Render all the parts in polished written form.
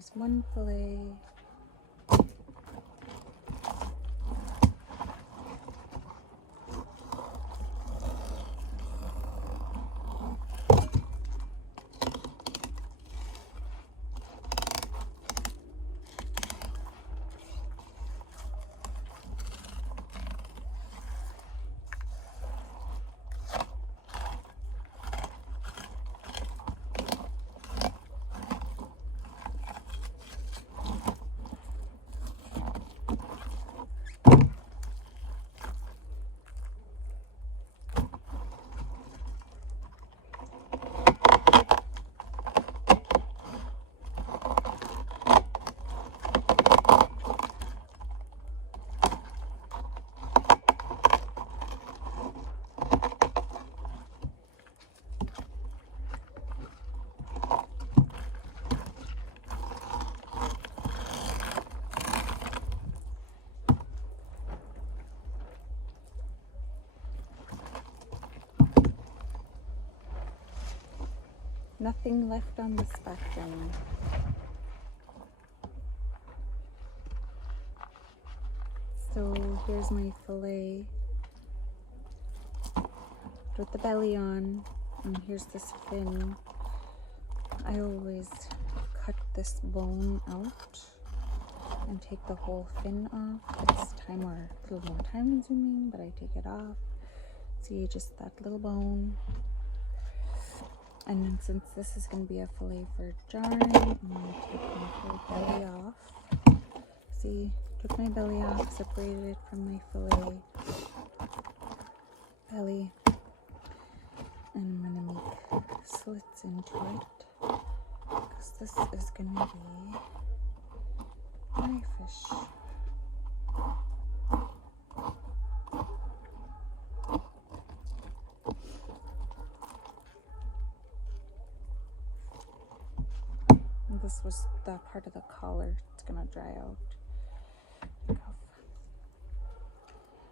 there's one fillet. Nothing left on the spectrum. So here's my fillet with the belly on, and here's this fin. I always cut this bone out and take the whole fin off. This time we're a little more time consuming, but I take it off. See, just that little bone. And then since this is going to be a fillet for jarring, I'm going to take my whole belly off. See, took my belly off, separated it from my fillet belly. And I'm going to make slits into it, because this is going to be my fish. This was the part of the collar. It's gonna dry out.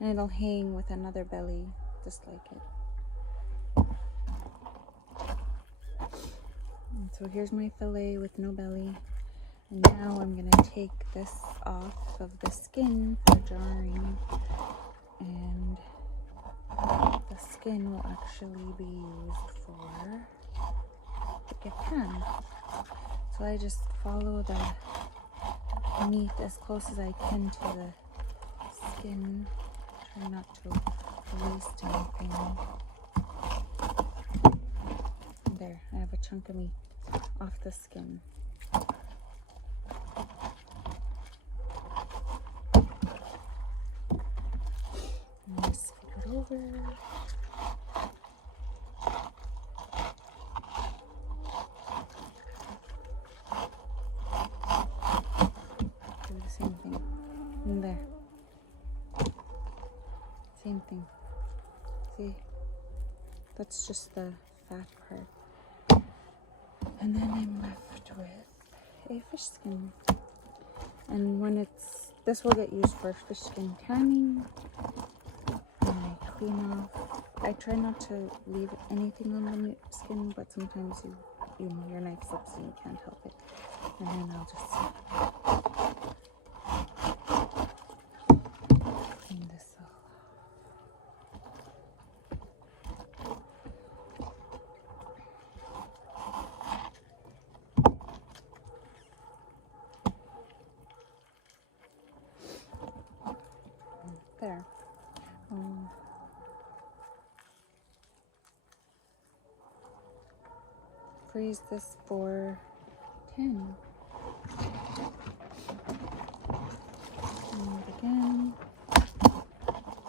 And it'll hang with another belly, just like it. And so here's my fillet with no belly. And now I'm gonna take this off of the skin for jarring. And the skin will actually be used for a pan. So I just follow the meat as close as I can to the skin. Try not to waste anything. There, I have a chunk of meat off the skin. And just flip it over. There. Same thing. See? That's just the fat part. And then I'm left with a fish skin. And when this will get used for fish skin tanning. And I clean off. I try not to leave anything on the meat skin, but sometimes your knife slips and you can't help it. And then I'll just there. Freeze this for 10. And again,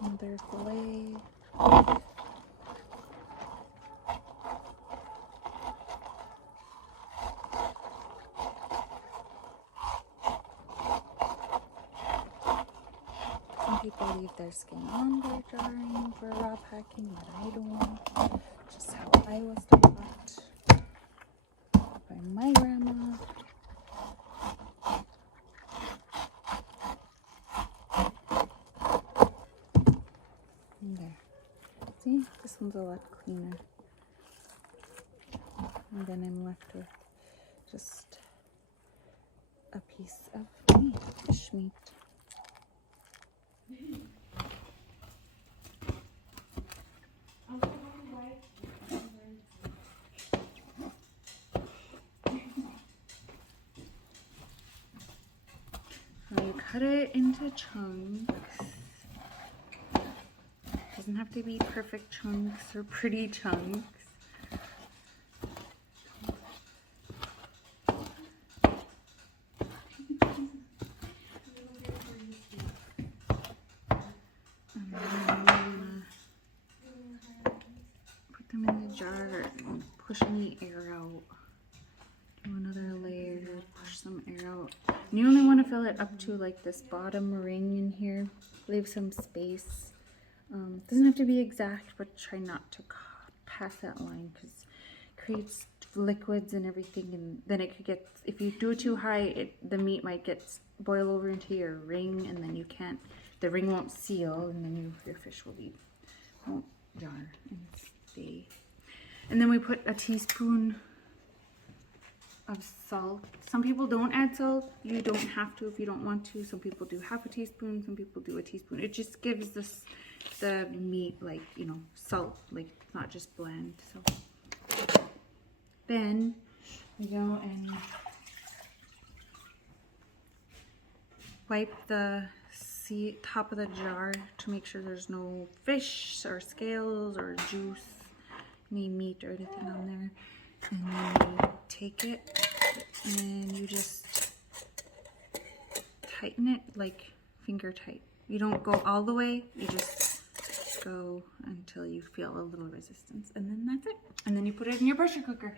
another fillet. Some people leave their skin on their jarring for raw packing, but I don't. Just how I was taught by my grandma. And there. See, this one's a lot cleaner. And then I'm left with just piece of meat, fish meat. So you cut it into chunks. Doesn't have to be perfect chunks or pretty chunks. Put them in the jar and push any air out. Do another layer, push some air out. And you only want to fill it up to like this bottom ring in here. Leave some space. Doesn't have to be exact, but try not to pass that line because it creates liquids and everything, and then it could get, if you do it too high, the meat might get boil over into your ring, and then you can't, the ring won't seal, and then your fish won't jar and stay. And then we put a teaspoon of salt. Some people don't add salt. You don't have to if you don't want to. Some people do half a teaspoon, some people do a teaspoon. It just gives the meat, like, you know, salt, like it's not just bland. So then we go and wipe the top of the jar to make sure there's no fish or scales or juice, any meat or anything on there. And then you take it and you just tighten it like finger tight. You don't go all the way, you just go until you feel a little resistance, and then that's it. And then you put it in your pressure cooker.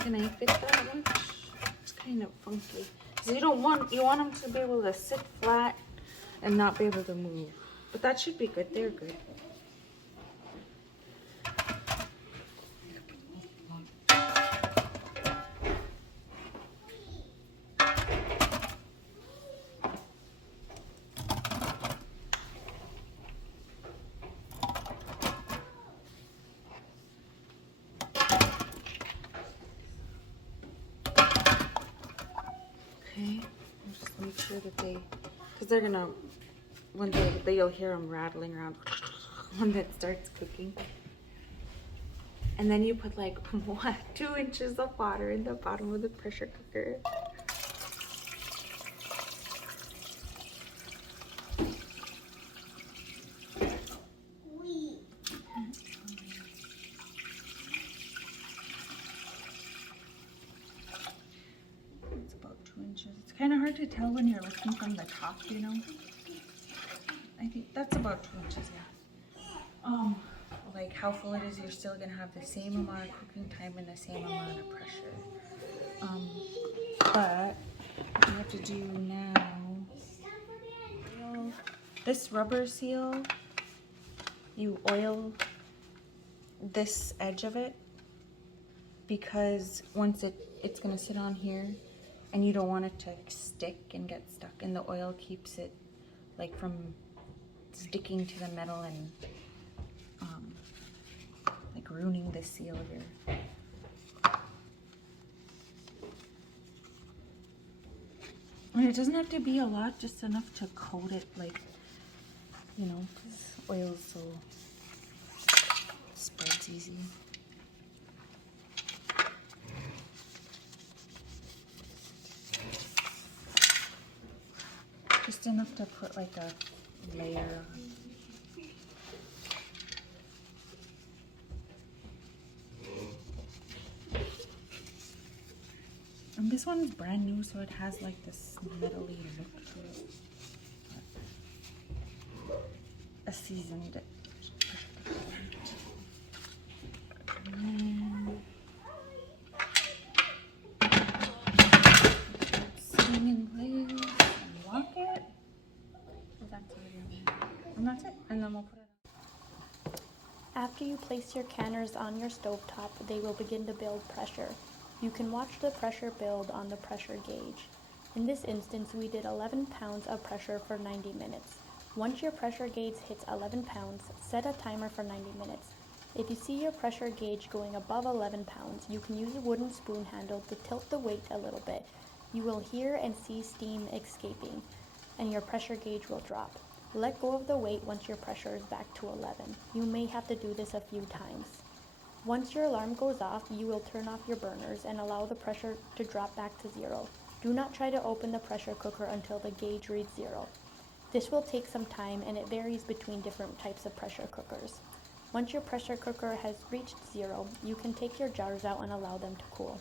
Can I fit that much? It's kind of funky. So you want them to be able to sit flat and not be able to move. But that should be good. They're good. Okay, just make sure that because they're gonna, one day you'll hear them rattling around when it starts cooking. And then you put like 2 inches of water in the bottom of the pressure cooker. It's kind of hard to tell when you're looking from the top, you know. I think that's about 2 inches, yeah. Like how full it is, you're still gonna have the same amount of cooking time and the same amount of pressure. But what you have to do now, this rubber seal, you oil this edge of it, because once it's gonna sit on here, and you don't want it to stick and get stuck, and the oil keeps it like from sticking to the metal and like ruining the seal here. And it doesn't have to be a lot, just enough to coat it, like, you know, because oil so spreads easy. Just enough to put like a layer on. And this one's brand new, so it has like this metally look to it. A seasoned. After you place your canners on your stovetop, they will begin to build pressure. You can watch the pressure build on the pressure gauge. In this instance, we did 11 pounds of pressure for 90 minutes. Once your pressure gauge hits 11 pounds, set a timer for 90 minutes. If you see your pressure gauge going above 11 pounds, you can use a wooden spoon handle to tilt the weight a little bit. You will hear and see steam escaping, and your pressure gauge will drop. Let go of the weight once your pressure is back to 11. You may have to do this a few times. Once your alarm goes off, you will turn off your burners and allow the pressure to drop back to 0. Do not try to open the pressure cooker until the gauge reads 0. This will take some time, and it varies between different types of pressure cookers. Once your pressure cooker has reached 0, you can take your jars out and allow them to cool.